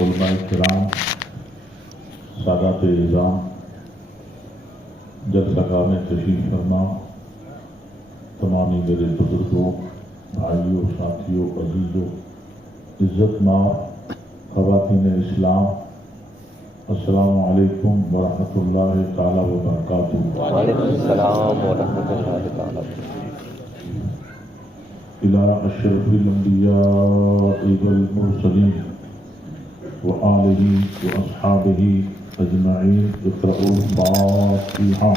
علماء کرام، سادات اعظام، جلسہ گاہ میں تشریف فرما، تمامی میرے بزرگوں، بھائیوں، ساتھیوں، عزیزوں، عزت مآب خواتین اسلام، السلام علیکم ورحمۃ اللہ تعالی وبرکاتہ۔ وعلیکم السلام ورحمۃ اللہ تعالی وبرکاتہ۔ إلى أشرف الأنبياء والمرسلين وآله وأصحابه أجمعين، اقرأوا الفاتحة۔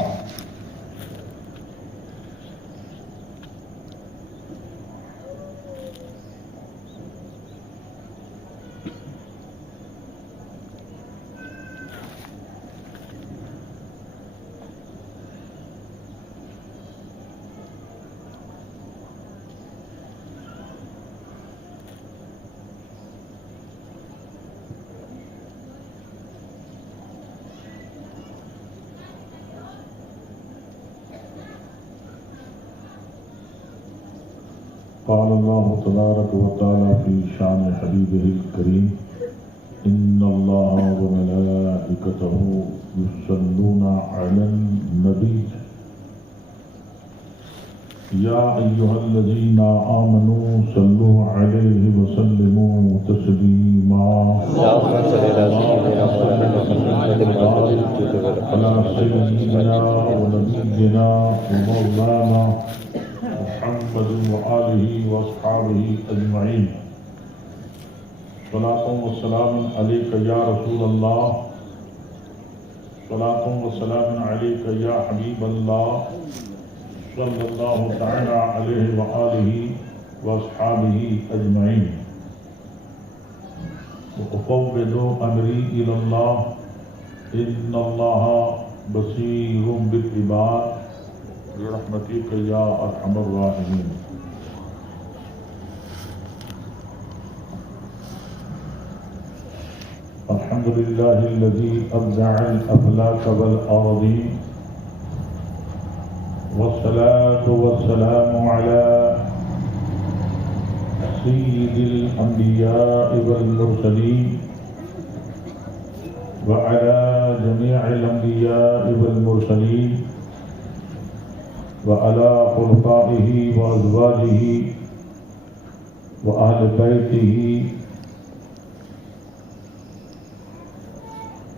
قال الله تبارك وتعالى في شان حبيبه الكريم: إن الله وملائكته يصلون على النبي يا أيها الذين آمنوا صلوا عليه وسلموا تسليما اللهم صل على سيدنا محمد على سيدنا ونبينا ومولانا محمد وآله وأصحابه أجمعين، صلاة وسلام عليك يا رسول الله، صلاة وسلام عليك يا حبيب الله، صلى الله تعالى عليه وآله وأصحابه أجمعين، وأفوض أمري إلى الله إن الله بصير بالعباد برحمتك يا أرحم الراحمين۔ الحمد لله الذي أبدع الأفلاك والأراضين، والصلاة والسلام على سيد الأنبياء والمرسلين وعلى جميع الأنبياء والمرسلين وعلى خلفائه وأزواجه وأهل بيته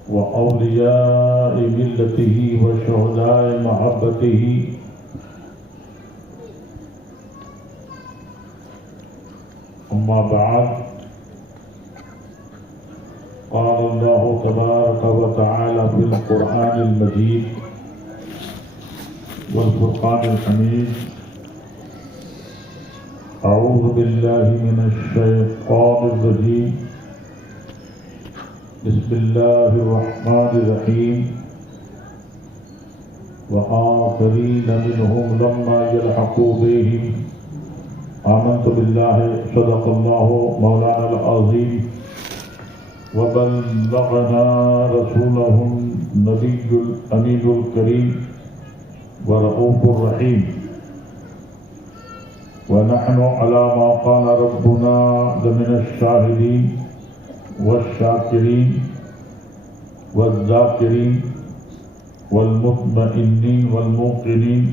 وأولياء ملته وشهداء محبته، أما بعد، قال الله تبارك وتعالى في القرآن المجيد والفرقان الحميد: أعوذ بالله من الشيطان الرجيم، بسم الله الرحمن الرحيم، وآخرين منهم لما يلحقوا بهم آمنت بالله صدق الله مولانا العظيم وبلغنا رسوله النبي الأمين الكريم ورؤوف الرحيم، ونحن على ما قال ربنا لمن الشاهدين والشاكرين والذاكرين والمطمئنين والموقنين،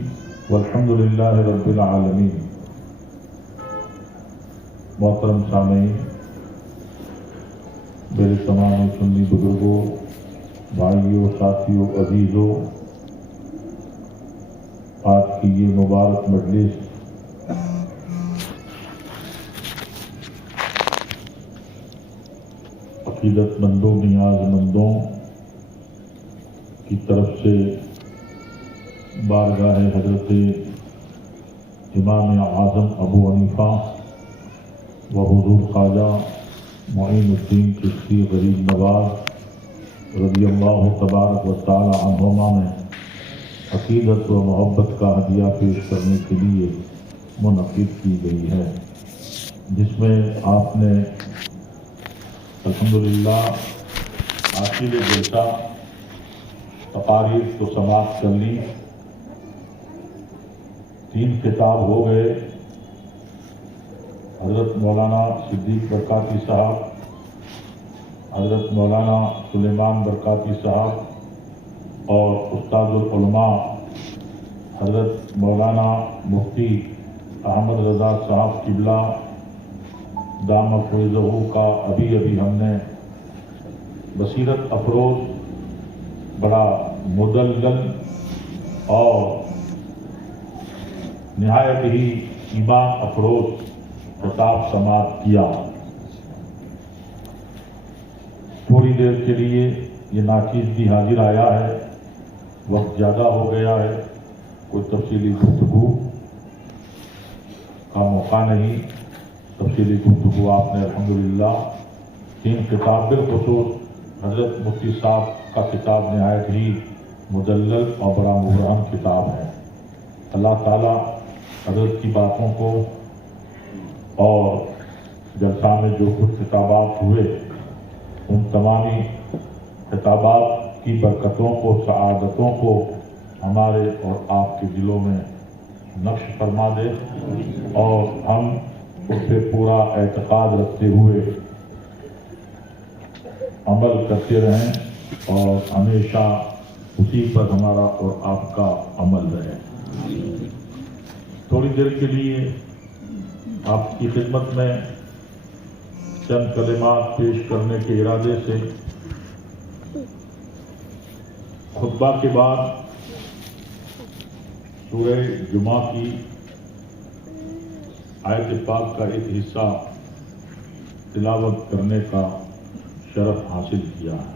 والحمد لله رب العالمين۔ محترم سامعین، میرے تمام سنی بزرگوں، بھائیوں، ساتھیوں، عزیزوں، آج کی یہ مبارک مجلس عقیدت مندوں، نیاز مندوں کی طرف سے بارگاہ حضرت امام اعظم ابو حنیفہ و حضور خواجہ معین الدین چشتی غریب نواز رضی اللہ تبارک و تعالی عنہما میں عقیدت و محبت کا ہدیہ پیش کرنے کے لیے منعقد کی گئی ہے، جس میں آپ نے الحمدللہ حاصل جلسہ تقاریر تو سماعت کر لی، 3 خطاب ہو گئے۔ حضرت مولانا صدیق برکاتی صاحب حضرت مولانا سلیمان برکاتی صاحب اور استاد العلماء حضرت مولانا مفتی احمد رضا صاحب قبلہ دامہ فیضہ کا ابھی ہم نے بصیرت افروز بڑا مدلل اور نہایت ہی ایمان افروز خطاب سماعت کیا. تھوڑی دیر کے لیے یہ ناچیز بھی حاضر آیا ہے، وقت زیادہ ہو گیا ہے، کوئی تفصیلی گفتگو کا موقع نہیں. تفصیلی گفتگو آپ نے الحمدللہ 3 کتاب بالخصوص حضرت مفتی صاحب کا کتاب نہایت ہی مدلل اور بڑا مبرہم کتاب ہے. اللہ تعالیٰ حضرت کی باتوں کو اور جلسہ میں جو کچھ خطابات ہوئے ان تمامی خطابات کی برکتوں کو، سعادتوں کو ہمارے اور آپ کے دلوں میں نقش فرما دے اور ہم اس پہ پورا اعتقاد رکھتے ہوئے عمل کرتے رہیں اور ہمیشہ اسی پر ہمارا اور آپ کا عمل رہے. تھوڑی دیر کے لیے آپ کی خدمت میں چند کلمات پیش کرنے کے ارادے سے خطبہ کے بعد سورہ جمعہ کی آیت پاک کا ایک حصہ تلاوت کرنے کا شرف حاصل کیا ہے.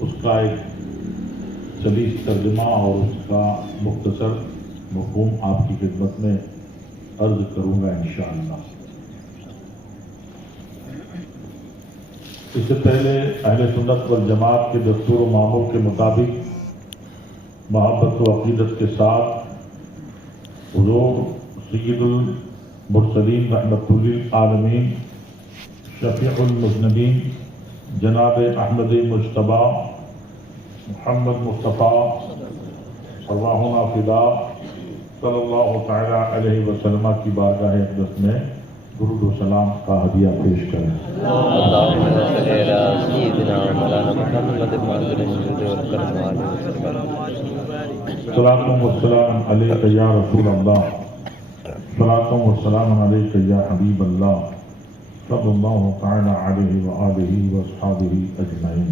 اس کا ایک سلیس ترجمہ اور اس کا مختصر مفہوم آپ کی خدمت میں عرض کروں گا انشاءاللہ. اس سے پہلے اہل سنت والجماعت کے دستور و معمول کے مطابق محبت و عقیدت کے ساتھ حضور سید المرسلین رحمۃ للعالمین شفیع المذنبین جناب احمد مجتبیٰ محمد مصطفیٰ ارواحنا فدا صلی اللہ تعالی علیہ وسلم کی بارگاہ اقدس میں درود و سلام کا ہدیہ پیش کریں. صلاۃ و سلام علیک یا رسول اللہ، صلاۃ و سلام علیک یا حبیب اللہ صلی اللہ تعالی علیہ وآلہ واصحابہ اجمعین.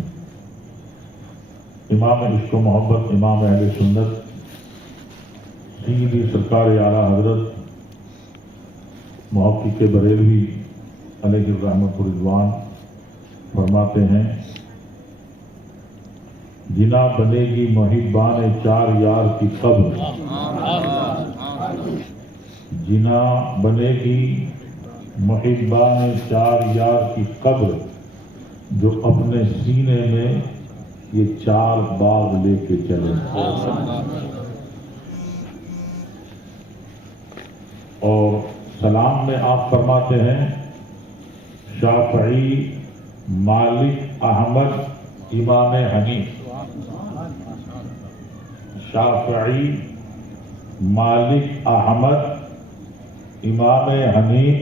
امام عشق و محبت، امام اہل سنت سیدی سرکار اعلیٰ حضرت محقق بریلوی علیہ الرحمۃ رضوان فرماتے ہیں، جنا بنے گی محبان 4 یار کی قبر، جنا بنے گی محبان 4 یار کی قبر، جو اپنے سینے میں یہ 4 باغ لے کے چلے. اور سلام میں آپ فرماتے ہیں، شافعی، مالک، احمد، امام حنیف. شافعی، مالک، احمد، امام حنیف،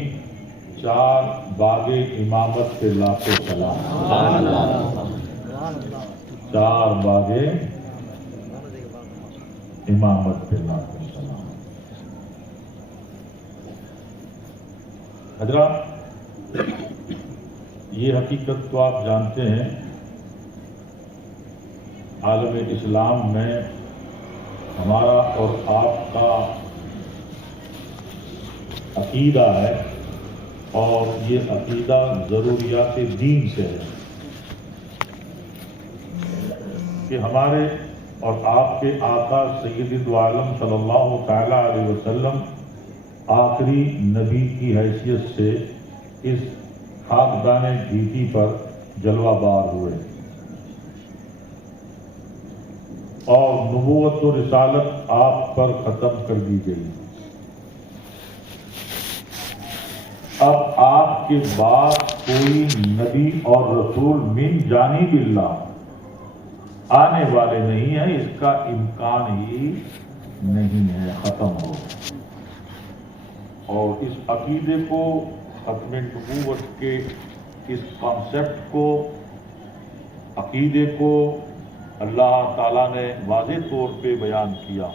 4 باغ امامت کے لاکھوں سلام. 4 باغ امامت کے لاکھوں سلام. حضرات، یہ حقیقت تو آپ جانتے ہیں، عالم اسلام میں ہمارا اور آپ کا عقیدہ ہے اور یہ عقیدہ ضروریات دین سے ہے کہ ہمارے اور آپ کے آقا سید عالم صلی اللہ تعالی علیہ وسلم آخری نبی کی حیثیت سے اس خاکدان گیتی پر جلوہ بار ہوئے اور نبوت و رسالت آپ پر ختم کر دی گئی. اب آپ کے بعد کوئی نبی اور رسول من جانب اللہ آنے والے نہیں ہیں، اس کا امکان ہی نہیں ہے، ختم ہو. اور اس عقیدے کو ختم نبوت کے اس کانسیپٹ کو، عقیدے کو اللہ تعالیٰ نے واضح طور پہ بیان کیا.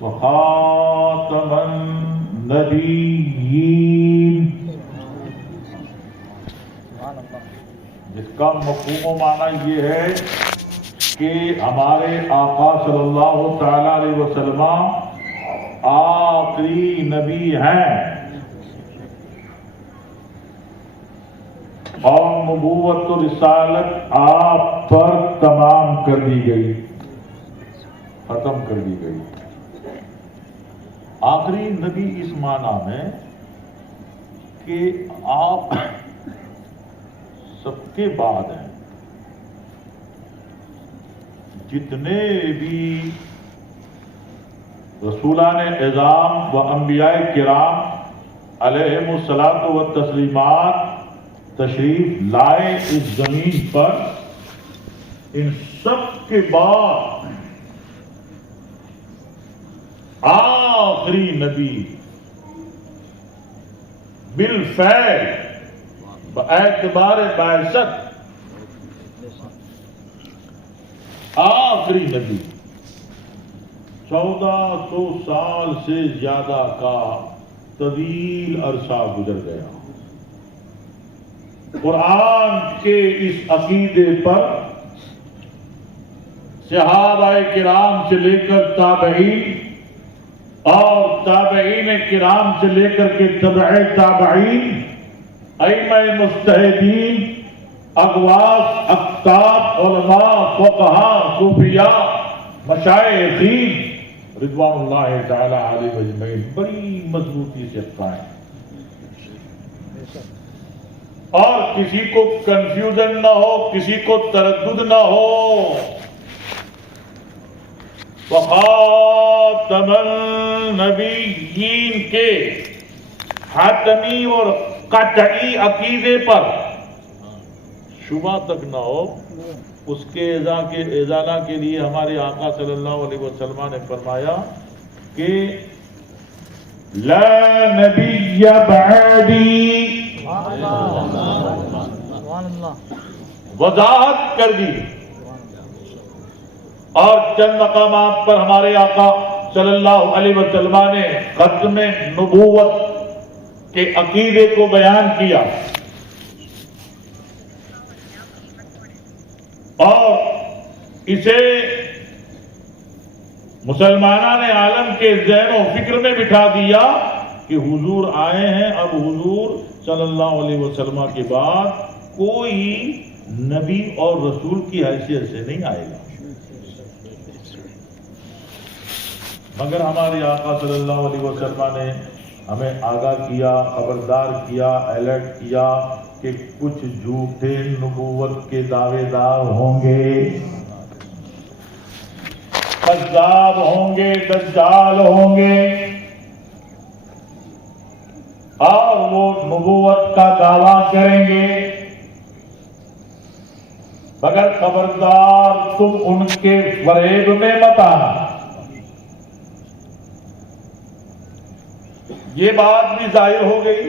وخاتم النبیین، جس کا مفہوم و معنی یہ ہے کہ ہمارے آقا صلی اللہ تعالی علیہ وسلم آخری نبی ہیں اور نبوت و رسالت آپ پر تمام کر دی گئی، ختم کر دی گئی. آخری نبی اس معنی میں کہ آپ سب کے بعد ہیں. جتنے بھی رسولان اعظام و انبیاء کرام علیہم الصلاۃ و تسلیمات تشریف لائے اس زمین پر، ان سب کے بعد آخری نبی بالفعل باعتبار بعثت آخری نبی 1400 سال سے زیادہ کا طویل عرصہ گزر گیا. قرآن کے اس عقیدے پر صحابہ کرام سے لے کر تابعین اور تابعین کرام سے لے کر کے تبع تابعین، ائمہ مجتہدین، اغواث، اقطاب، علماء، فقہاء، صوفیاء، مشائخین رضوان اللہ تعالی علیہ اجمعین بڑی مضبوطی سے قائم، اور کسی کو کنفیوژن نہ ہو، کسی کو تردد نہ ہو. وخاتم النبیین کے حتمی اور قطعی عقیدے پر شبہ تک نہ ہو، اس کے ازالہ کے لیے ہمارے آقا صلی اللہ علیہ وسلم نے فرمایا کہ لا نبی بعدی، وضاحت کر دی. اور چند مقامات پر ہمارے آقا صلی اللہ علیہ وسلم نے ختم نبوت کے عقیدے کو بیان کیا اور اسے مسلمانان عالم کے ذہن و فکر میں بٹھا دیا کہ حضور آئے ہیں، اب حضور صلی اللہ علیہ وسلم کے بعد کوئی نبی اور رسول کی حیثیت سے نہیں آئے گا، مگر ہمارے آقا صلی اللہ علیہ وسلم نے ہمیں آگاہ کیا، خبردار کیا، الرٹ کیا کہ کچھ جھوٹے نبوت کے دعوے دار ہوں گے، کذاب ہوں گے، دجال ہوں گے، اور وہ نبوت کا دعویٰ کریں گے، مگر خبردار تم ان کے فریب میں مت آنا. یہ بات بھی ظاہر ہو گئی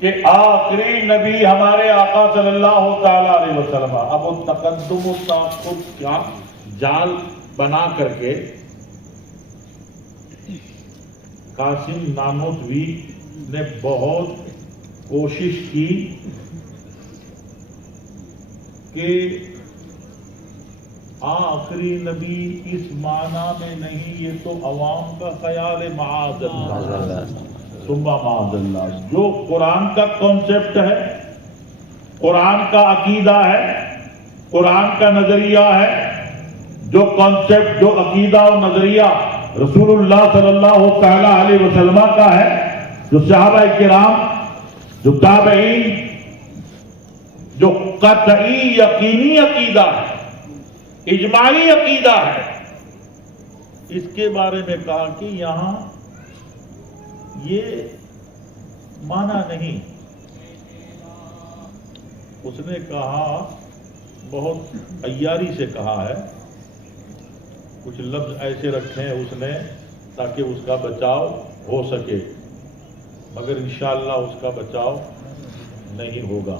کہ آخری نبی ہمارے آقا صلی اللہ تعالی علیہ وسلم. اب وہ تقدم و تاخر کا جال بنا کر کے قاسم نانوتوی نے بہت کوشش کی کہ آخری نبی اس معنی میں نہیں، یہ تو عوام کا خیال ہے، معاذ اللہ ثم معاذ اللہ. جو قرآن کا کانسیپٹ ہے، قرآن کا عقیدہ ہے، قرآن کا نظریہ ہے، جو کانسیپٹ، جو عقیدہ اور نظریہ رسول اللہ صلی اللہ تعالی علیہ وسلم کا ہے، جو صحابہ کرام، جو تابعین، جو قطعی یقینی عقیدہ ہے، اجماعی عقیدہ ہے، اس کے بارے میں کہا کہ یہاں یہ مانا نہیں. اس نے کہا، بہت عیاری سے کہا ہے، کچھ لفظ ایسے رکھے ہیں اس نے تاکہ اس کا بچاؤ ہو سکے. مگر انشاءاللہ اس کا بچاؤ نہیں ہوگا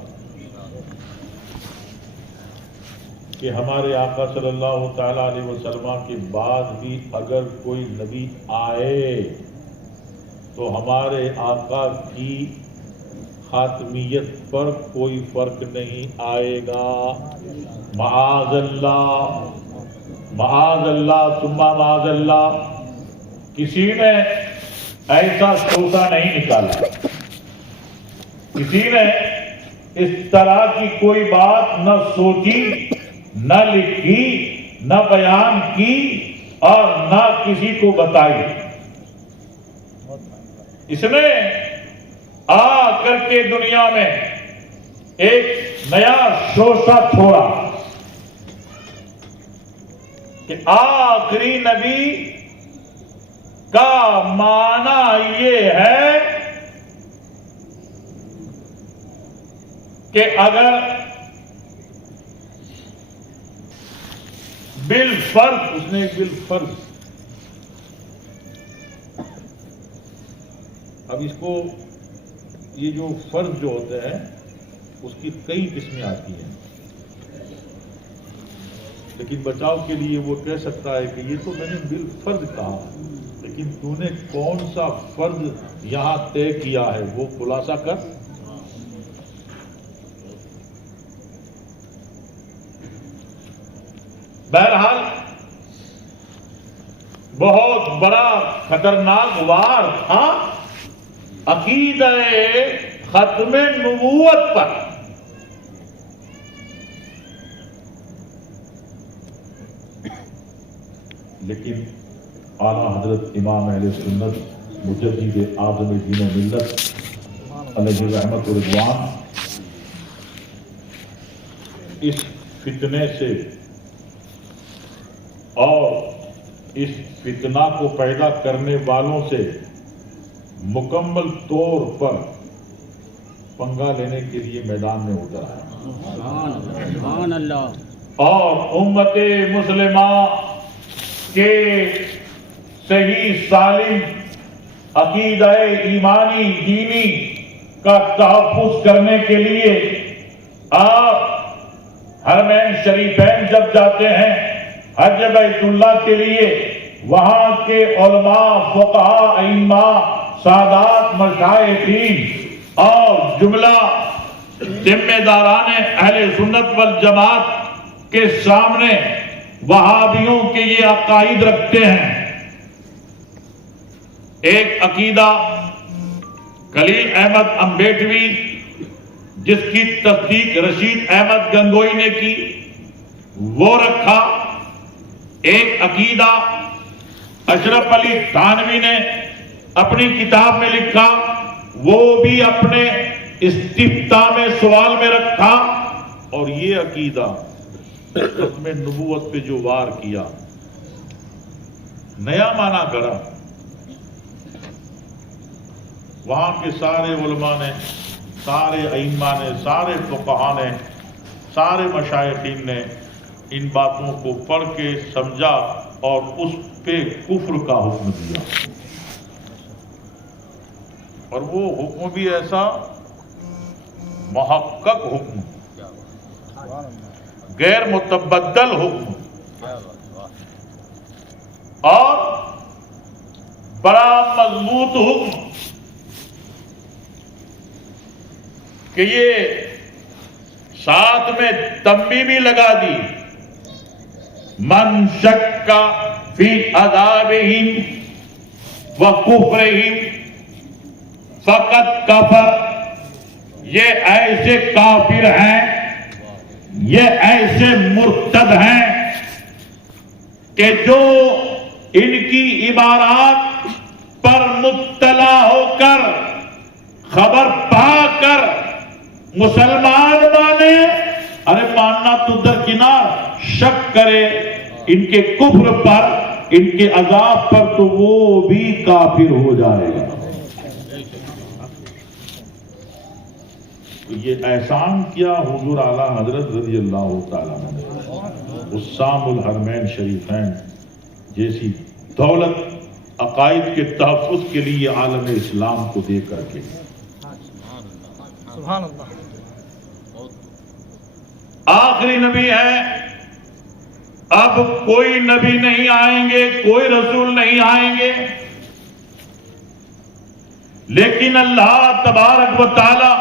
کہ ہمارے آقا صلی اللہ تعالی علیہ وسلم کے بعد بھی اگر کوئی نبی آئے تو ہمارے آقا کی خاتمیت پر کوئی فرق نہیں آئے گا. معاذ اللہ ثم معاذ اللہ. کسی نے ایسا سوچا نہیں نکالا, کسی نے اس طرح کی کوئی بات نہ سوچی, نہ لکھی, نہ بیان کی اور نہ کسی کو بتائی. اس نے آ کر کے دنیا میں ایک نیا شوشہ چھوڑا کہ آخری نبی کا معنی یہ ہے کہ اگر بالفرض, اس نے بالفرض, اب اس کو یہ جو فرض جو ہوتے ہیں اس کی کئی قسمیں آتی ہیں, لیکن بچاؤ کے لیے وہ کہہ سکتا ہے کہ یہ تو میں نے بالفرض کہا, لیکن تو نے کون سا فرض یہاں طے کیا ہے وہ خلاصہ کر. بہرحال بہت بڑا خطرناک وار تھا عقیدہ ختم نبوت پر. لیکن اعلیٰ حضرت امام اہل سنت مجدد اعظم دین و ملت علیہ رحمت و رضوان اس فتنے سے اور اس فتنہ کو پیدا کرنے والوں سے مکمل طور پر پنگا لینے کے لیے میدان میں اترا ہے. سبحان اللہ. اور امت مسلمہ کے صحیح سالم عقیدہ ایمانی دینی کا تحفظ کرنے کے لیے آپ حرمین شریفین جب جاتے ہیں حج بیت اللہ کے لیے, وہاں کے علماء, فقہاء, ائمہ, سادات, مشائخین اور جملہ ذمہ داران اہل سنت والجماعت کے سامنے وہابیوں کے یہ عقائد رکھتے ہیں. ایک عقیدہ خلیل احمد امبیٹوی جس کی تصدیق رشید احمد گنگوئی نے کی وہ رکھا. ایک عقیدہ اشرف علی تھانوی نے اپنی کتاب میں لکھا, وہ بھی اپنے استفتاء میں سوال میں رکھا. اور یہ عقیدہ ختم نبوت پہ جو وار کیا, نیا معنی کرا, وہاں کے سارے علماء نے, سارے ائمہ نے, سارے فقہاء نے, سارے مشائخین نے ان باتوں کو پڑھ کے سمجھا اور اس پہ کفر کا حکم دیا. اور وہ حکم بھی ایسا محقق حکم, غیر متبدل حکم اور بڑا مضبوط حکم کہ یہ ساتھ میں تنبیہ بھی لگا دی, من شک فی عذابہم و کفرہم فقط کفر. یہ ایسے کافر ہیں, یہ ایسے مرتد ہیں کہ جو ان کی عبارات پر مطلع ہو کر, خبر پا کر مسلمان مانے, ارے ماننا تو درکنار, شک کرے ان کے کفر پر, ان کے عذاب پر, تو وہ بھی کافر ہو جائے گا. یہ احسان کیا حضور اعلیٰ حضرت رضی اللہ تعالیٰ عنہ, حسام الحرمین شریفین جیسی دولت عقائد کے تحفظ کے لیے عالم اسلام کو دے کر کے سبحان اللہ. آخری نبی ہے. اب کوئی نبی نہیں آئیں گے, کوئی رسول نہیں آئیں گے, لیکن اللہ تبارک و تعالی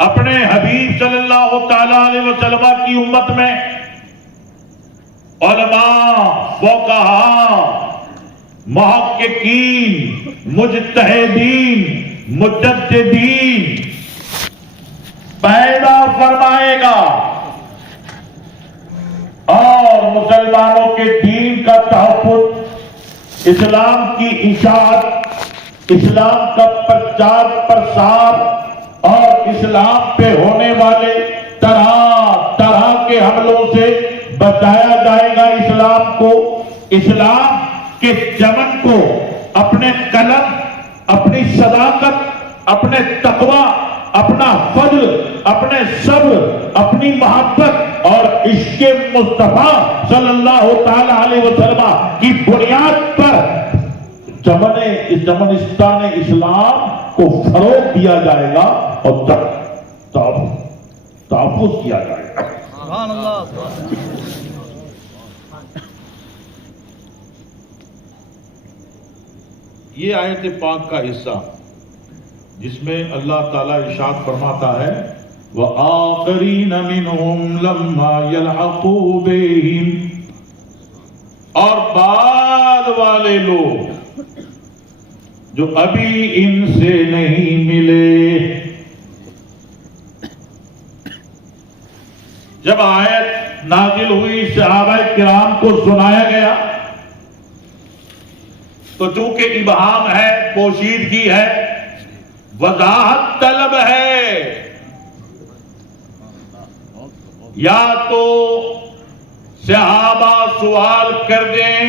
اپنے حبیب صلی اللہ تعالی علیہ وسلم کی امت میں علماء, فقہاء, محققین, مجتہدین, مجددین پیدا فرمائے گا اور مسلمانوں کے دین کا تحفظ, اسلام کی اشاعت, اسلام کا پرچار پرسار اور اسلام پہ ہونے والے طرح طرح کے حملوں سے بچایا جائے گا. اسلام کو, اسلام کے چمن کو اپنے قلم, اپنی صداقت, اپنے تقوی, اپنا فضل, اپنے صبر, اپنی محبت اور عشق مصطفیٰ صلی اللہ تعالی علیہ وسلم کی بنیاد پر چمنستان اسلام کو فروغ دیا جائے گا اور تحفظ کیا جائے گا. سبحان اللہ. یہ آیت پاک کا حصہ جس میں اللہ تعالیٰ ارشاد فرماتا ہے وَآخَرِينَ مِنْهُمْ لَمَّا يَلْحَقُوا بِهِمْ, اور بعد والے لوگ جو ابھی ان سے نہیں ملے. جب آیت نازل ہوئی صحابہ کرام کو سنایا گیا تو چونکہ ابہام ہے, پوشیدگی ہے, وضاحت طلب ہے, یا تو صحابہ سوال کر دیں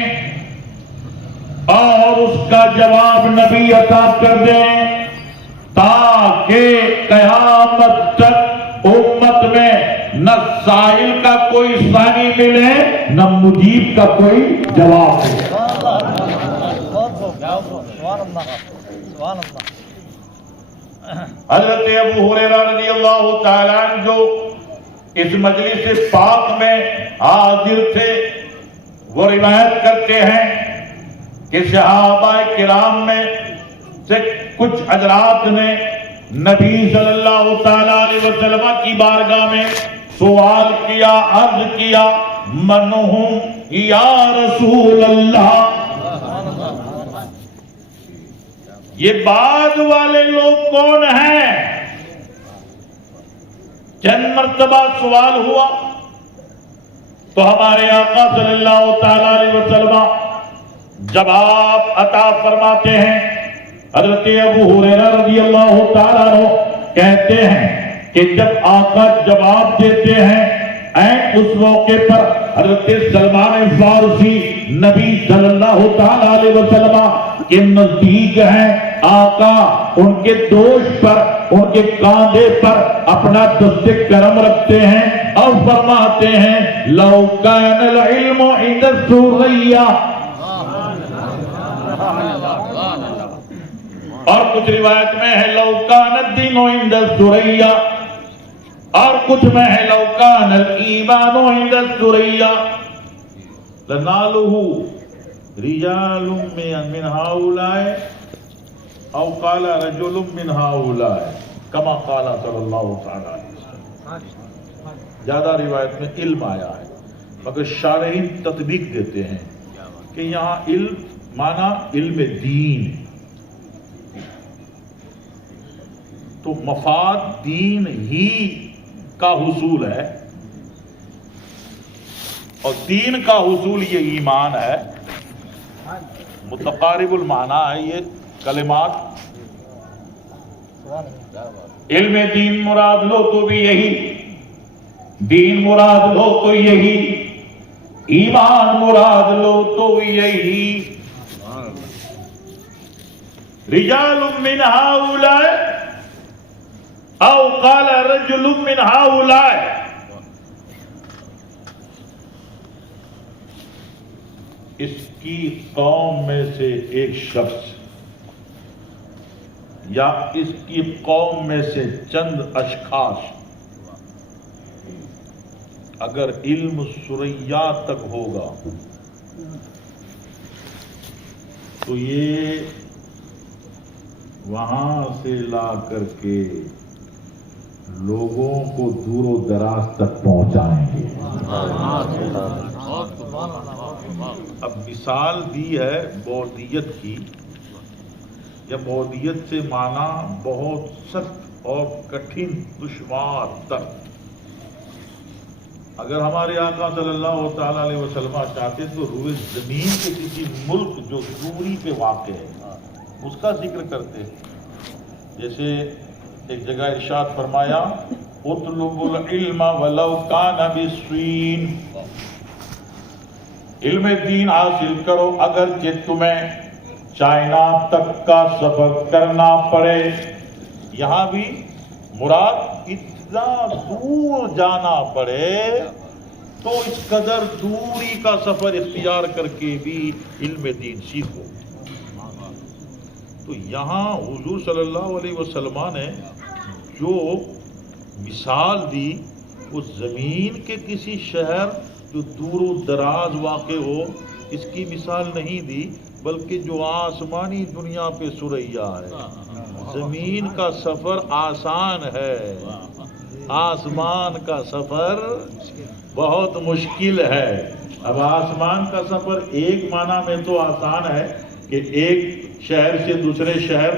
اور اس کا جواب نبی عطا کر دیں تاکہ قیامت تک امت میں نہ سائل کا کوئی ثانی ملے نہ مجیب کا کوئی جواب ملے. حضرت ابو ہریرہ رضی اللہ تعالیٰ عنہ جو اس مجلس پاک میں حاضر تھے وہ روایت کرتے ہیں کہ صحابہ کرام میں سے کچھ حضرات نے نبی صلی اللہ تعالی علیہ وسلم کی بارگاہ میں سوال کیا, عرض کیا منہم یا رسول اللہ, یہ بعد والے لوگ کون ہیں؟ چند مرتبہ سوال ہوا تو ہمارے آقا صلی اللہ تعالی علیہ وسلم جواب عطا فرماتے ہیں. حضرت ابو ہریرہ رضی اللہ تعالیٰ عنہ کہتے ہیں کہ جب آقا جواب دیتے ہیں اس موقع پر حضرت سلمان فارسی نبی صلی اللہ تعالیٰ علیہ وسلم کے نزدیک ہیں. آقا ان کے دوش پر, ان کے کاندھے پر اپنا دست کرم رکھتے ہیں اور فرماتے ہیں لو کان العلم عند الثریا, اور کچھ روایت میں ہے لو کان الدین عند الثریا, اور کچھ میں ہے لو کان الایمان عند الثریا لنالہ رجال من هؤلاء او قال رجل من هؤلاء کما قال صلی اللہ تعالی علیہ وسلم. زیادہ روایت میں علم آیا ہے مگر شارحین تطبیق دیتے ہیں کہ یہاں علم مانا علم دین, تو مفاد دین ہی کا حصول ہے اور دین کا حصول یہ ایمان ہے. متقارب المعنی ہے یہ کلمات. علم دین مراد لو تو بھی یہی, دین مراد لو تو یہی, ایمان مراد لو تو یہی. رجال من هؤلاء او قال رجل من هؤلاء, اس کی قوم میں سے ایک شخص یا اس کی قوم میں سے چند اشخاص اگر علم ثریا تک ہوگا تو یہ وہاں سے لا کر کے لوگوں کو دور و دراز تک پہنچائیں گے۔ اب مثال دی ہے بودیت کی، یا بودیت سے مانا بہت سخت اور کٹھن دشوار تر۔ اگر ہمارے آقا صلی اللہ تعالی علیہ وسلم چاہتے تو روئے زمین کے کسی ملک جو دوری پہ واقع ہے اس کا ذکر کرتے، جیسے ایک جگہ ارشاد فرمایا اطلبوا العلم ولو کان بالصین، علم دین حاصل کرو اگرچہ تمہیں چائنا تک کا سفر کرنا پڑے۔ یہاں بھی مراد اتنا دور جانا پڑے تو اس قدر دوری کا سفر اختیار کر کے بھی علم دین سیکھو۔ تو یہاں حضور صلی اللہ علیہ وسلم نے جو مثال دی وہ زمین کے کسی شہر جو دور و دراز واقع ہو اس کی مثال نہیں دی، بلکہ جو آسمانی دنیا پہ ثریا ہے۔ زمین کا سفر آسان ہے، آسمان کا سفر بہت مشکل ہے۔ اب آسمان کا سفر ایک معنی میں تو آسان ہے کہ ایک شہر سے دوسرے شہر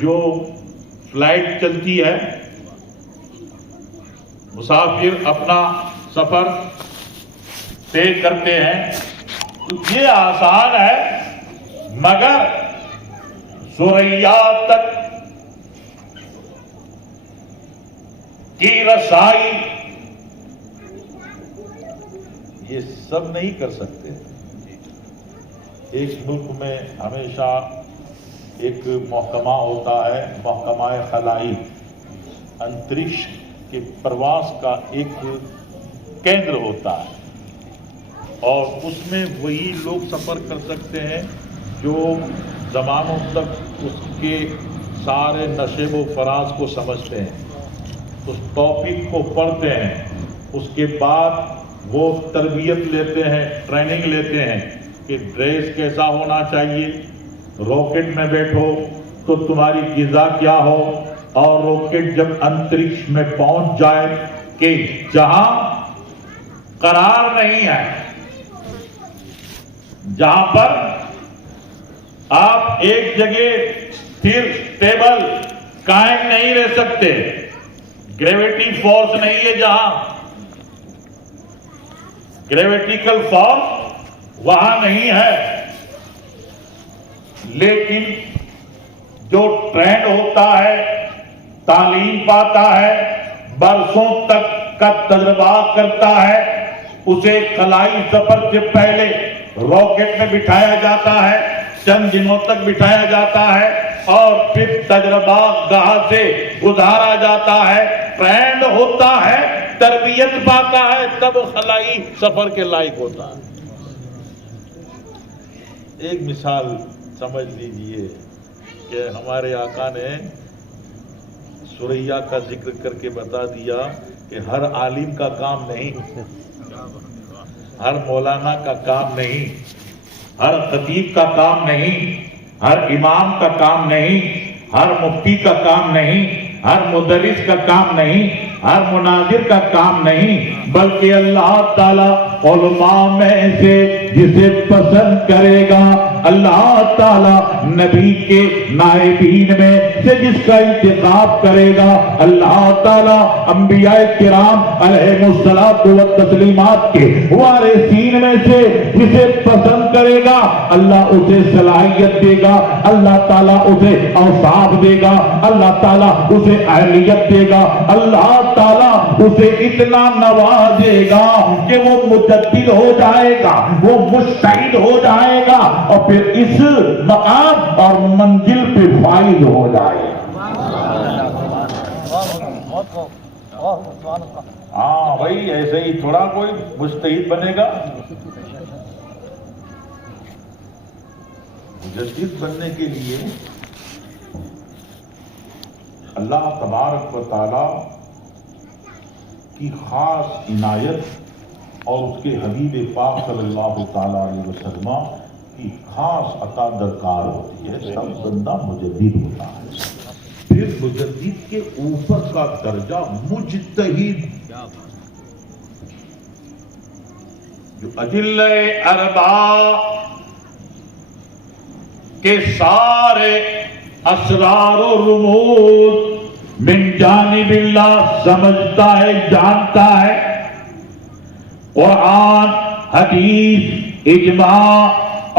جو فلائٹ چلتی ہے، مسافر اپنا سفر طے کرتے ہیں، تو یہ آسان ہے، مگر ثریا تک کی رسائی یہ سب نہیں کر سکتے۔ ایک ملک میں ہمیشہ ایک محکمہ ہوتا ہے، محکمہ خلائی، انترکش کے پرواز کا ایک کیندر ہوتا ہے، اور اس میں وہی لوگ سفر کر سکتے ہیں جو زمانوں تک اس کے سارے نشیب و فراز کو سمجھتے ہیں، اس ٹاپک کو پڑھتے ہیں، اس کے بعد وہ تربیت لیتے ہیں، ٹریننگ لیتے ہیں کہ ڈریس کیسا ہونا چاہیے، راکٹ میں بیٹھو تو تمہاری غذا کیا ہو، اور راکٹ جب انترکش میں پہنچ جائے کہ جہاں قرار نہیں ہے، جہاں پر آپ ایک جگہ پھر اسٹیبل قائم نہیں رہ سکتے، گریویٹی فورس نہیں ہے، جہاں گریویٹیکل فورس وہاں نہیں ہے، لیکن جو ٹرینڈ ہوتا ہے، تعلیم پاتا ہے، برسوں تک کا تجربہ کرتا ہے، اسے خلائی سفر سے پہلے راکٹ میں بٹھایا جاتا ہے، چند دنوں تک بٹھایا جاتا ہے، اور پھر تجربہ گاہ سے گزارا جاتا ہے، ٹرینڈ ہوتا ہے، تربیت پاتا ہے، تب خلائی سفر کے لائق ہوتا ہے۔ ایک مثال سمجھ لیجئے کہ ہمارے آقا نے ثریا کا ذکر کر کے بتا دیا کہ ہر عالم کا کام نہیں، ہر مولانا کا کام نہیں، ہر خطیب کا کام نہیں، ہر امام کا کام نہیں، ہر مفتی کا کام نہیں، ہر مدرس کا کام نہیں، ہر مناظر کا کام نہیں، بلکہ اللہ تعالیٰ علماء میں سے جسے پسند کرے گا، اللہ تعالیٰ نبی کے نائبین میں سے جس کا انتخاب کرے گا، اللہ تعالیٰ انبیاء کرام علیہ الصلوۃ والتسلیمات کے وارثین میں سے جسے پسند کرے گا، اللہ اسے صلاحیت دے گا، اللہ تعالیٰ اسے اوصاف دے گا، اللہ تعالیٰ اسے اہلیت دے گا، اللہ تعالیٰ اسے اتنا نوازے گا کہ وہ مجدد ہو جائے گا، وہ مجتہد ہو جائے گا، اور پھر اس مقام اور منزل پہ فائز ہو جائے گا۔ ہاں بھائی، ایسے ہی تھوڑا کوئی مجتہد بنے گا۔ مجدد بننے کے لیے اللہ تبارک و تعالی کی خاص عنایت اور اس کے حبیب پاک صلی اللہ تعالی علیہ وسلم کی خاص عطا درکار ہوتی ہے، سب بندہ مجدد ہوتا ہے۔ پھر مجدد کے اوپر کا درجہ مجتہد، جو ادلہ اربعہ کے سارے اسرار و رموز من جانب اللہ سمجھتا ہے، جانتا ہے، قرآن، حدیث، اجماع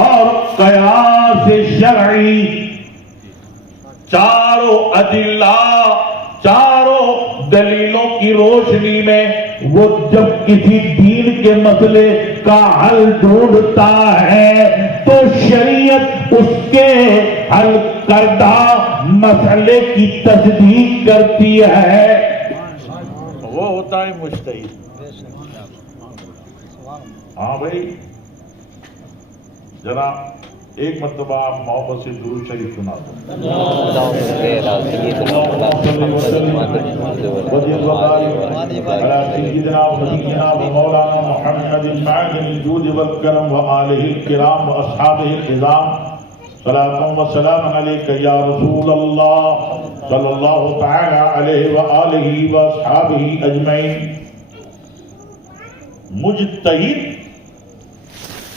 اور قیاس شرعی، چاروں ادلہ، چاروں دلیلوں کی روشنی میں وہ جب کسی دین کے مسئلے کا حل ڈھونڈتا ہے تو شریعت اس کے حل کردہ مسئلے کی تصدیق کرتی ہے، وہ ہوتا ہے مجتہد۔ ہاں بھائی، ذرا ایک مرتبہ آپ محبت سے درود شریف سنا دو۔ سیدنا ونبینا ومولانا محمد المعدن الجود والکرم وآلہ الکرام واصحابہ العظام، صلاۃ و سلام علیک یا رسول اللہ صلی اللہ تعالی علیہ وآلہ واصحابہ اجمعین۔ مجتہد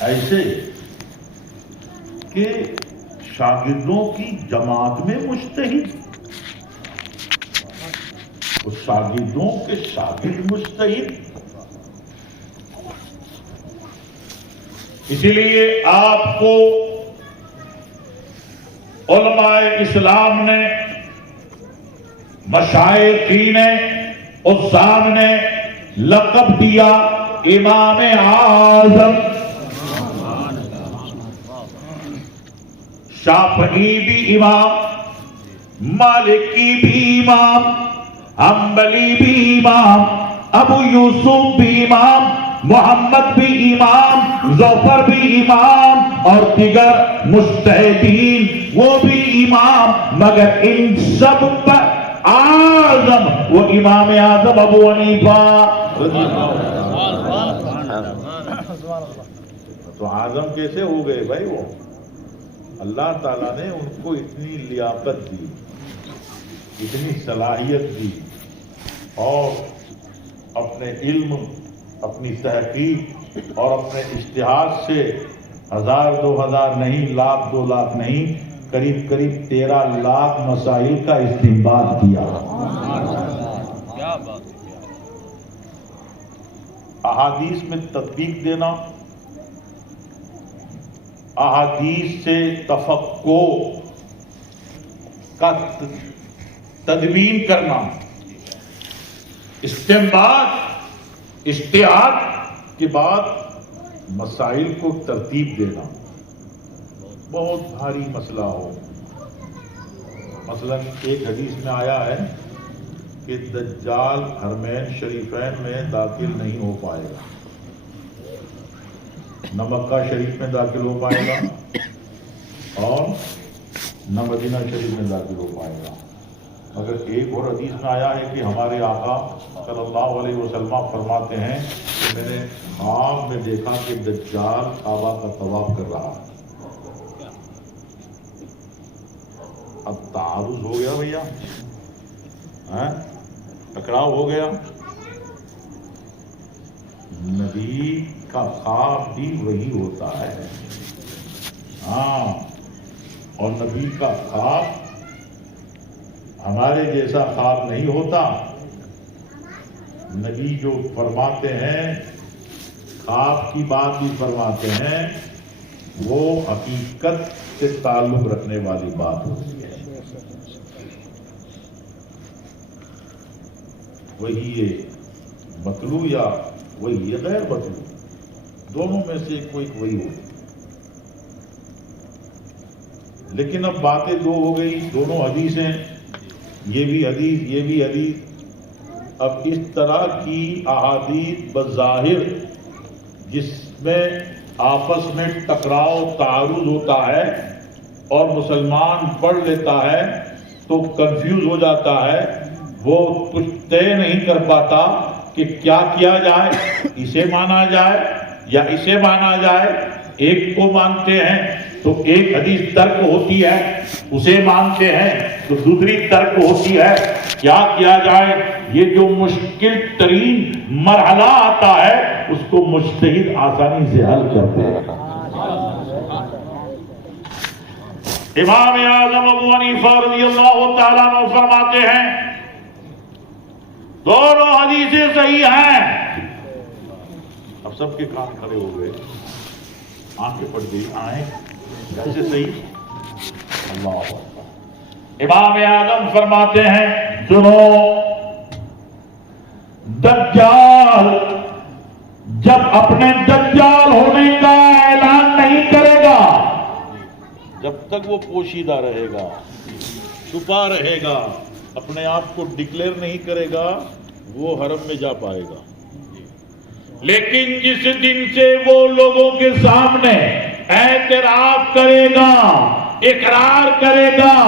ایسے کہ شاگردوں کی جماعت میں مجتہد، وہ شاگردوں کے شاگرد مجتہد۔ اسی لیے آپ کو علماء اسلام نے، مشائخین عظام نے لقب دیا امام اعظم۔ شافعی بھی امام، مالکی بھی امام، حنبلی بھی امام، ابو یوسف بھی امام، محمد بھی امام، ظفر بھی امام، اور دیگر مجتہدین وہ بھی امام، مگر ان سب پر اعظم وہ امام اعظم ابو حنیفہ۔ تو اعظم کیسے ہو گئے بھائی؟ وہ اللہ تعالیٰ نے ان کو اتنی لیاقت دی، اتنی صلاحیت دی، اور اپنے علم، اپنی تحقیق اور اپنے اجتہاد سے 1000 2000 نہیں، لاکھ 2 لاکھ نہیں، قریب 13 لاکھ مسائل کا استنباط کیا۔ احادیث میں تطبیق دینا، احادیث سے تفقہ کا تدوین کرنا، استنباط، اجتہاد کے بعد مسائل کو ترتیب دینا۔ بہت بھاری مسئلہ ہو، مثلا ایک حدیث میں آیا ہے کہ دجال حرمین شریفین میں داخل نہیں ہو پائے گا، نہ مکہ شریف میں داخل ہو پائے گا اور نہ مدینہ شریف میں داخل ہو پائے گا۔ مگر ایک اور حدیث میں آیا ہے کہ ہمارے آقا صلی اللہ علیہ وسلم فرماتے ہیں کہ میں نے خواب میں دیکھا کہ دجال کعبہ کا طواف کر رہا ہے۔ اب تعارض ہو گیا بھیا، ٹکراؤ ہو گیا۔ نبی کا خواب بھی وہی ہوتا ہے، ہاں، اور نبی کا خواب ہمارے جیسا خواب نہیں ہوتا۔ نبی جو فرماتے ہیں، خواب کی بات بھی فرماتے ہیں، وہ حقیقت سے تعلق رکھنے والی بات ہوتی ہے۔ وہی یہ مطلوب یا وہی یہ غیر مطلوب، دونوں میں سے کوئی وہی ہو۔ لیکن اب باتیں دو ہو گئی، دونوں حدیثیں، یہ بھی حدیث یہ بھی حدیث۔ اب اس طرح کی احادیث بظاہر جس میں آپس میں ٹکراؤ تعارض ہوتا ہے، اور مسلمان پڑھ لیتا ہے تو کنفیوز ہو جاتا ہے، وہ کچھ طے نہیں کر پاتا کہ کیا کیا جائے، اسے مانا جائے یا اسے مانا جائے۔ ایک کو مانتے ہیں تو ایک حدیث ترک ہوتی ہے، اسے مانتے ہیں تو دوسری ترک ہوتی ہے، کیا کیا جائے؟ یہ جو مشکل ترین مرحلہ آتا ہے اس کو مجتہد آسانی سے حل کرتے ہیں۔ امام اعظم ابو حنیفہ رضی اللہ تعالیٰ عنہ فرماتے ہیں دونوں حدیثیں صحیح ہیں۔ اب سب کے کان کھڑے ہو گئے، آنکھیں پڑ گئی، کیسے صحیح؟ اللہ اکبر۔ امام اعظم فرماتے ہیں سنو، دجال جب اپنے دجال ہونے کا اعلان نہیں کرے گا، جب تک وہ پوشیدہ رہے گا، چھپا رہے گا، اپنے آپ کو ڈکلیئر نہیں کرے گا، وہ حرم میں جا پائے گا۔ لیکن جس دن سے وہ لوگوں کے سامنے اعتراف کرے گا، اقرار کرے گا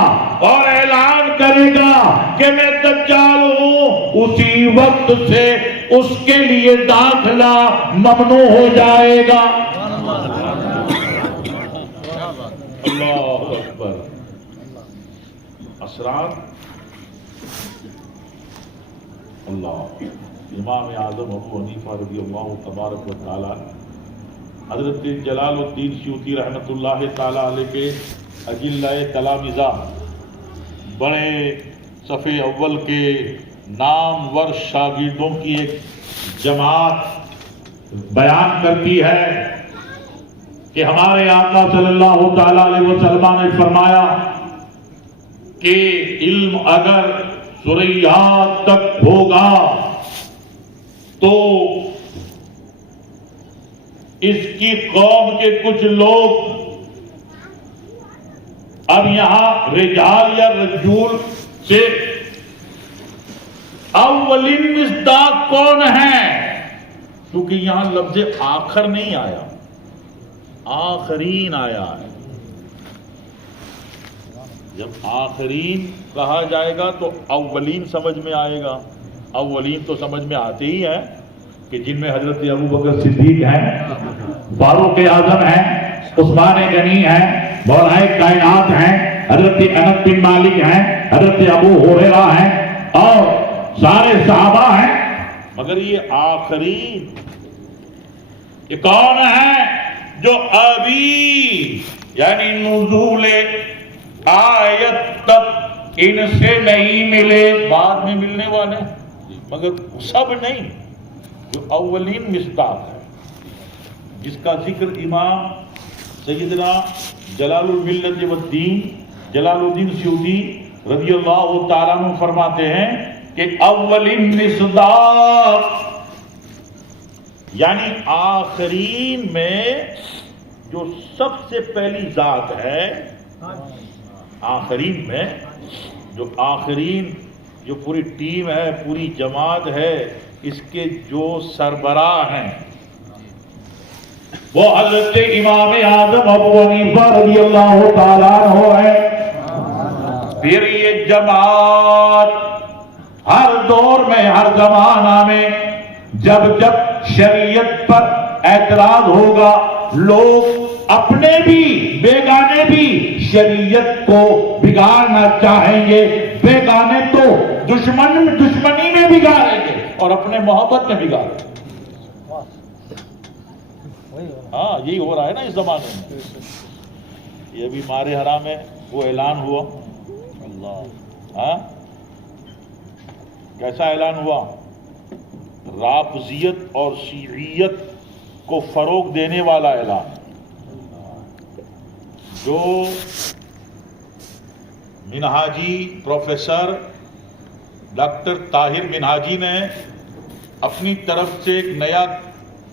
اور اعلان کرے گا کہ میں دجال ہوں، اسی وقت سے اس کے لیے داخلہ ممنوع ہو جائے گا۔ اللہ اکبر۔ اسرار اللہ۔ امام اعظم ابو حنیفہ رضی اللہ تبارک و تعالی حضرت جلال الدین سیوطی رحمۃ اللہ تعالی علیہ کے اجلہ تلامذہ، بڑے صفِ اول کے نامور شاگردوں کی ایک جماعت بیان کرتی ہے کہ ہمارے آقا صلی اللہ تعالی علیہ وسلم نے فرمایا کہ علم اگر ثریات تک ہوگا تو اس کی قوم کے کچھ لوگ، اب یہاں رجال یا رجول سے اولین مصداق کون ہے؟ کیونکہ یہاں لفظ آخر نہیں آیا، آخرین آیا ہے۔ جب آخرین کہا جائے گا تو اولین سمجھ میں آئے گا۔ اولین تو سمجھ میں آتے ہی ہے کہ جن میں حضرت ابو بکر صدیق ہیں، فاروق اعظم ہیں، عثمان غنی ہیں، مولا کائنات ہیں، حضرت انس بن مالک ہیں، حضرت ابو ہریرہ ہیں اور سارے صحابہ ہیں۔ مگر یہ آخرین یہ کون ہے؟ جو ابھی یعنی نزول آیت تک ان سے نہیں ملے، بعد میں ملنے والے، مگر سب نہیں، جو اولین مصداق ہے، جس کا ذکر امام سیدنا جلال الملت والدین جلال الدین سیوطی رضی اللہ تعالیٰ عنہ فرماتے ہیں کہ اولین مصداق یعنی آخرین میں جو سب سے پہلی ذات ہے، آخرین میں جو آخرین جو پوری ٹیم ہے، پوری جماعت ہے، اس کے جو سربراہ ہیں وہ حضرت امام اعظم ابو حنیفہ رضی اللہ تعالیٰ عنہ ہے۔ پھر یہ جماعت ہر دور میں، ہر زمانہ میں جب جب شریعت پر اعتراض ہوگا، لوگ اپنے بھی بیگانے بھی شریعت کو بگاڑنا چاہیں گے، بیگانے تو دشمنی میں بگاڑیں گے اور اپنے محبت میں بگاڑیں گے۔ ہاں یہی ہو رہا ہے نا اس زمانے میں۔ یہ ابھی مارے حرام میں وہ اعلان ہوا، اللہ ہاں کیسا اعلان ہوا؟ رافضیت اور شیعیت کو فروغ دینے والا اعلان، جو منہاجی پروفیسر ڈاکٹر طاہر منہاجی نے اپنی طرف سے ایک نیا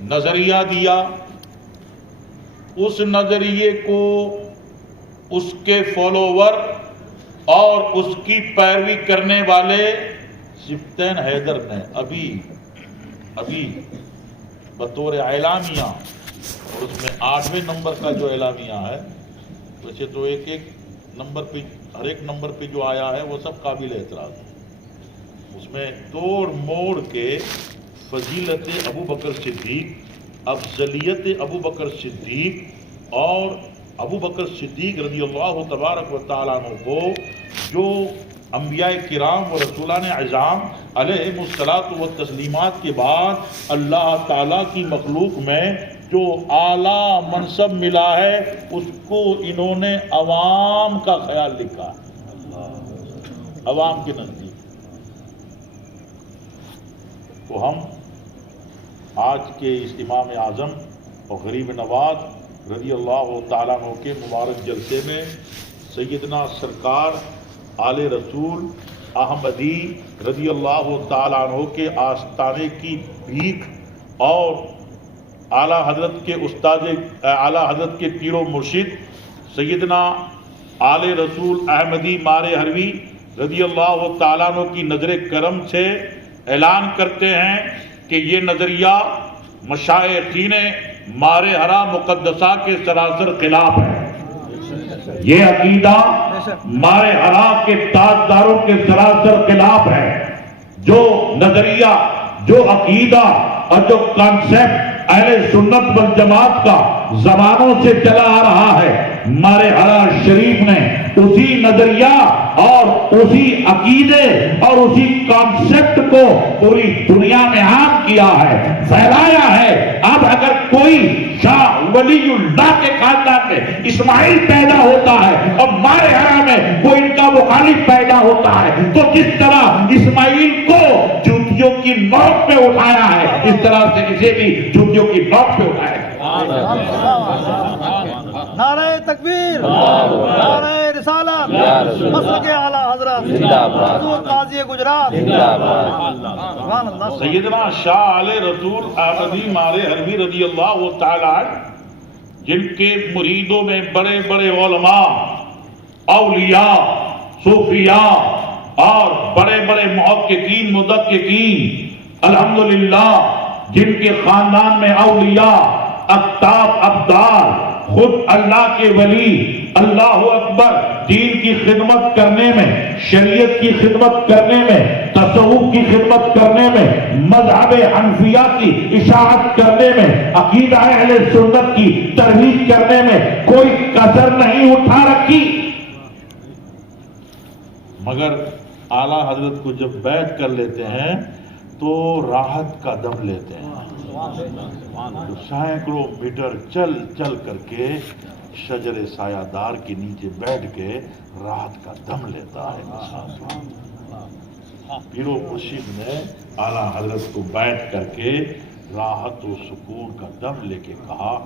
نظریہ دیا، اس نظریے کو اس کے فالوور اور اس کی پیروی کرنے والے سبطین حیدر نے ابھی بطور اعلامیہ، اور اس میں 8ویں نمبر کا جو اعلامیہ ہے ویسے تو ایک ایک نمبر پہ ہر ایک نمبر پہ جو آیا ہے وہ سب قابل اعتراض ہے. اس میں توڑ موڑ کے فضیلت ابو بکر صدیق، افضلیت ابو بکر صدیق اور ابو بکر صدیق رضی اللہ تبارک و تعالیٰ عنہ کو جو انبیاء کرام و رسولان اعظام علیہم الصلاۃ و تسلیمات کے بعد اللہ تعالیٰ کی مخلوق میں جو اعلیٰ منصب ملا ہے اس کو انہوں نے عوام کا خیال لکھا ہے، عوام کے نزدیک. تو ہم آج کے اس امام اعظم اور غریب نواز رضی اللہ تعالیٰ عنہ کے مبارک جلسے میں سیدنا سرکار آل رسول احمدی رضی اللہ تعالیٰ عنہ کے آستانے کی بھیک اور اعلیٰ حضرت کے اعلیٰ حضرت کے پیر و مرشد سیدنا آل رسول احمدی مار حروی رضی اللہ تعالیٰ عنہ کی نظر کرم سے اعلان کرتے ہیں کہ یہ نظریہ مشائخین مار حرا مقدسہ کے سراسر خلاف ہے. یہ عقیدہ مار حرا کے تاجداروں کے سراسر خلاف ہے. جو نظریہ، جو عقیدہ اور جو کانسیپٹ اہل سنت والجماعت کا زمانوں سے چلا آ رہا ہے، مار حرا شریف نے اسی نظریہ اور اسی عقیدے اور اسی کانسیپٹ کو پوری دنیا میں عام کیا ہے، پھیلایا ہے. اب اگر کوئی شاہ ولی اللہ کے خاندان میں اسماعیل پیدا ہوتا ہے اور مار حرا میں کوئی ان کا مخالف پیدا ہوتا ہے، تو جس طرح اسماعیل کو جوتیوں کی نوک پہ اٹھایا ہے، اس طرح سے اسے بھی جوتیوں کی نوک پہ اٹھایا ہے. نعرہ تکبیر، نعرہ رسالت، مسلک اعلیٰ حضرت، حضور قاضی گجرات. سیدنا شاہ آل رسول احمدی مار حروی رضی اللہ تعالیٰ عنہ، جن کے مریدوں میں بڑے بڑے علماء، اولیاء، صوفیاء اور بڑے بڑے محققین مدققین، الحمدللہ جن کے خاندان میں اولیاء، اقطاب، ابدال، خود اللہ کے ولی، اللہ اکبر، دین کی خدمت کرنے میں، شریعت کی خدمت کرنے میں، تصوف کی خدمت کرنے میں، مذہب حنفیہ کی اشاعت کرنے میں، عقیدہ اہل سنت کی ترویج کرنے میں کوئی کسر نہیں اٹھا رکھی. مگر اعلیٰ حضرت کو جب بیعت کر لیتے ہیں تو راحت کا دم لیتے ہیں. سینکڑوں میٹر چل چل کر کے شجر سایہ دار کے نیچے بیٹھ کے راحت کا دم لیتا ہے. پیر و مرشد نے اعلیٰ حضرت کو بیٹھ کر کے راحت و سکون کا دم لے کے کہا،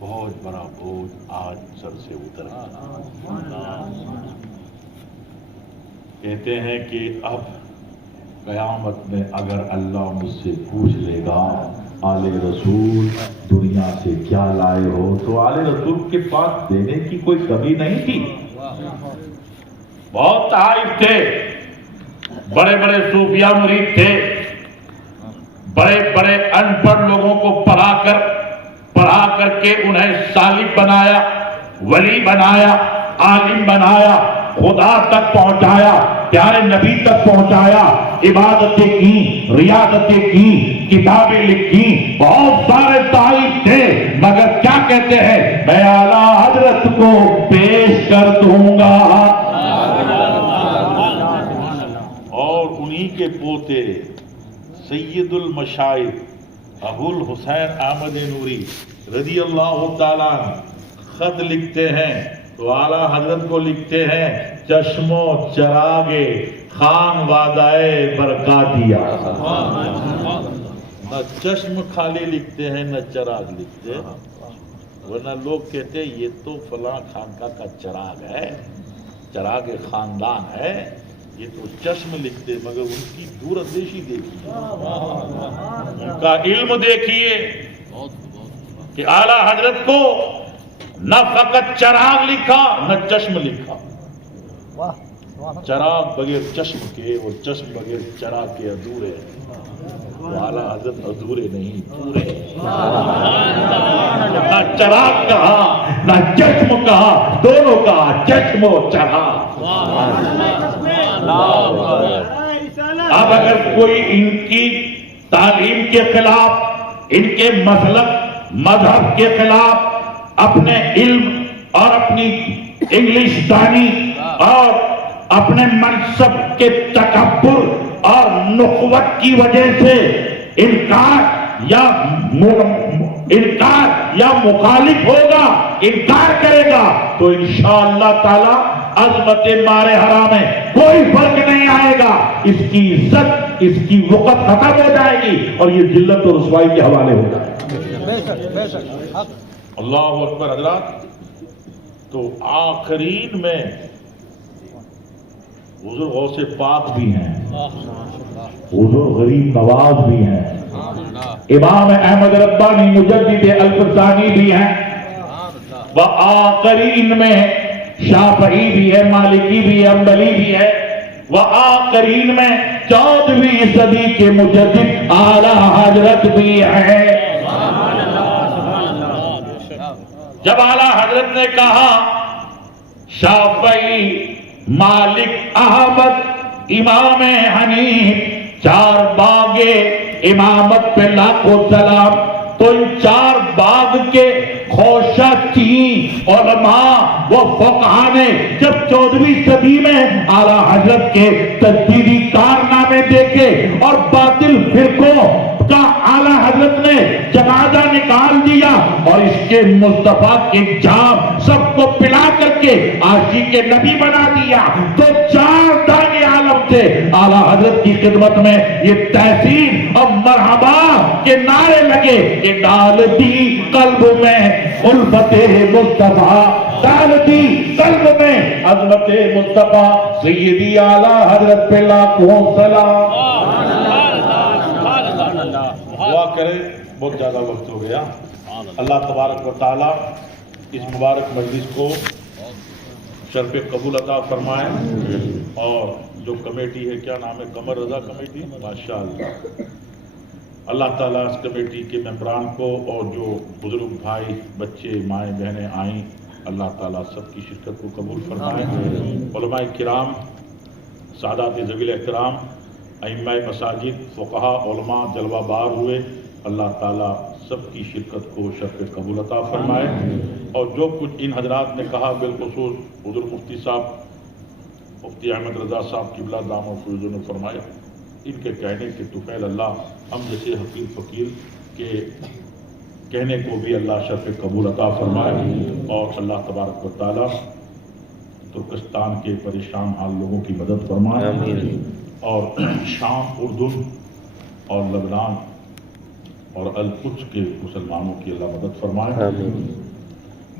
بہت بڑا بوجھ آج سر سے اتر گیا. کہتے ہیں کہ اب قیامت میں اگر اللہ مجھ سے پوچھ لے گا آل رسول دنیا سے کیا لائے ہو، تو آل رسول کے پاس دینے کی کوئی کمی نہیں تھی. بہت تحائف تھے، بڑے بڑے صوفیاء مرید تھے، بڑے بڑے ان پڑھ لوگوں کو پڑھا کر کے انہیں صالح بنایا، ولی بنایا، عالم بنایا، خدا تک پہنچایا، پیارے نبی تک پہنچایا، عبادتیں کی، ریاضتیں کی، کتابیں لکھی، بہت سارے تحائف تھے. مگر کیا کہتے ہیں، میں اعلیٰ حضرت کو پیش کر دوں گا. اور انہی کے پوتے سید المشائخ ابو الحسین احمد نوری رضی اللہ تعالیٰ خط لکھتے ہیں تو اعلیٰ حضرت کو لکھتے ہیں، چشم و چراغ خان وعدائے برکاتیہ. نہ چشم خالی لکھتے ہیں نہ چراغ لکھتے، ورنہ لوگ کہتے ہیں یہ تو فلاں خانقاہ کا چراغ ہے، چراغ خاندان ہے، یہ تو چشم لکھتے. مگر ان کی دور اندیشی دیکھیے، ان کا علم دیکھیے کہ اعلیٰ حضرت کو نہ فقط چراغ لکھا نہ چشم لکھا. چراغ بغیر چشم کے اور چشم بغیر چراغ کے ادھورے ہیں، وہ اعلیٰ حضرت ادھورے نہیں پورے ہیں۔ نہ چراغ کہا نہ چشم کہا، دونوں کہا چشم و چراغ۔ اب اگر کوئی ان کی تعلیم کے خلاف، ان کے مسلک مذہب کے خلاف، اپنے علم اور اپنی انگلش دانی اور اپنے منصب کے تکبر اور نخوت کی وجہ سے انکار یا مخالف ہوگا، انکار کرے گا، تو انشاءاللہ تعالی عظمت مار حرام میں کوئی فرق نہیں آئے گا، اس کی عزت، اس کی وقت ختم ہو جائے گی اور یہ ذلت اور رسوائی کے حوالے ہو جائے گا۔ اللہ اکبر حضرات۔ تو آخرین میں حضور غوث پاک بھی ہیں، حضور غریب نواز بھی ہیں، امام احمد ربانی مجدد الفسانی بھی ہیں، وآخرین میں شافعی بھی ہے، مالکی بھی ہے، حنبلی بھی ہے، وآخرین میں 14ویں صدی کے مجدد اعلیٰ حضرت بھی ہیں۔ جب اعلیٰ حضرت نے کہا شافعی، مالک، احمد، امام حنیف 4 باغ امامت پہ لاکھوں سلام، تو ان 4 باغ کے خوشہ تین علماء و فقہاء نے جب 14ویں صدی میں اعلیٰ حضرت کے تجدیدی کارنامے دیکھے اور باطل فرقوں کا اعلیٰ حضرت نے جنازہ نکال دیا اور اس کے مصطفیٰ کے جام سب کو پلا کر کے عاشق نبی بنا دیا، تو 4 دانے عالم تھے اعلیٰ حضرت کی خدمت میں یہ تحسین اور مرحبا کے نعرے لگے کہ ڈال دی قلب میں الفت مصطفیٰ، ڈال دی قلب میں عظمت مصطفیٰ، سیدی اعلیٰ حضرت پہ لاکھوں سلام۔ دعا کرے، بہت زیادہ وقت ہو گیا۔ اللہ تبارک و تعالی اس مبارک مجلس کو شرف قبول عطا فرمائے، اور جو کمیٹی ہے، کیا نام ہے، قمر رضا کمیٹی، ماشاءاللہ، اللہ تعالیٰ اس کمیٹی کے ممبران کو اور جو بزرگ بھائی، بچے، مائیں، بہنیں آئیں، اللہ تعالیٰ سب کی شرکت کو قبول فرمائے۔ علماء کرام، سادات ذوی الاحترام، ائمہ مساجد، فقہاء، علماء جلوہ بار ہوئے، اللہ تعالیٰ سب کی شرکت کو شرف قبول عطا فرمائے۔ اور جو کچھ ان حضرات نے کہا، بالخصوص حضور مفتی صاحب، مفتی احمد رضا صاحب قبلہ دامہ فیض نے فرمایا، ان کے کہنے کے طفیل اللہ ہم جیسے حقیر فقیر کے کہنے کو بھی اللہ شرف قبول عطا فرمائے، اور اللہ تبارک و تعالیٰ ترکستان کے پریشان حال لوگوں کی مدد فرمائے، اور شام، اردن اور لبنان اور القدس کے مسلمانوں کی اللہ مدد فرمائے۔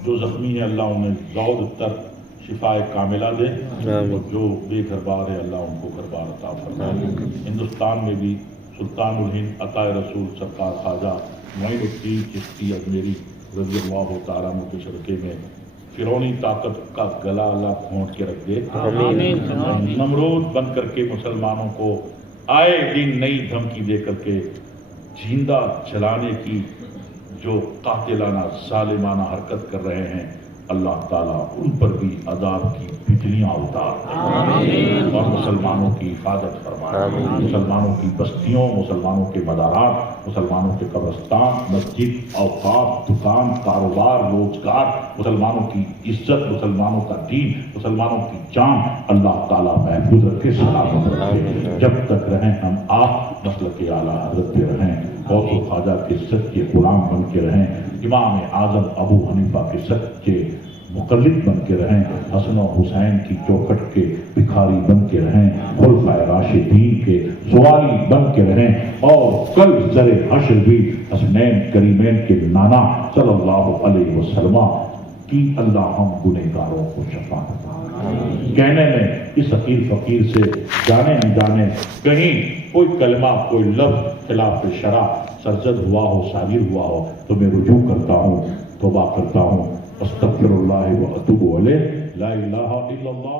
جو زخمی ہیں اللہ انہیں زود تر شفاء کاملہ دے، اور جو بے گھر بار ہے اللہ ان کو گھر بار عطا فرمائے۔ ہندوستان میں بھی سلطان الہند عطائے رسول سرکار خواجہ معین الدین چشتی اجمیری رضی اللہ تعالیٰ عنہ کے شرکے میں فرعونی طاقت کا گلا اللہ گھونٹ کے رکھ دے، نمرود بن کر کے مسلمانوں کو آئے دن نئی دھمکی دے کر کے زندہ جلانے کی جو قاتلانہ ظالمانہ حرکت کر رہے ہیں، اللہ تعالیٰ ان پر بھی عذاب کی بجلیاں اتار اور مسلمانوں کی حفاظت فرمائے، مسلمانوں کی بستیوں، مسلمانوں کے مدارات، مسلمانوں کے قبرستان، مسجد، اوقاف، دکان، کاروبار، روزگار، مسلمانوں کی عزت، مسلمانوں کا دین، مسلمانوں کی جان اللہ تعالیٰ محفوظ رکھے، سلامت رکھے۔ جب تک رہیں ہم آپ مسلک اعلیٰ حضرت پہ رہیں، غوث و خواجہ کے سچے غلام بن کے رہیں، امام اعظم ابو حنیفہ کے سچے مقلد بن کے رہیں، حسن و حسین کی چوکھٹ کے بھکاری بن کے رہیں، خلفائے راشدین کے سوالی بن کے رہیں، اور کل سر حشر بھی حسنین کریمین کے نانا صلی اللہ علیہ وسلم کی اللہ ہم گنہگاروں کو شفاعت عطا۔ کہنے میں اس حقیر فقیر سے جانے انجانے کہیں کوئی کلمہ، کوئی لفظ خلاف شرع سرزد ہوا ہو، صادر ہوا ہو، تو میں رجوع کرتا ہوں، توبہ کرتا ہوں، استغفر اللہ و اتوب الیہ، لا الہ الا اللہ۔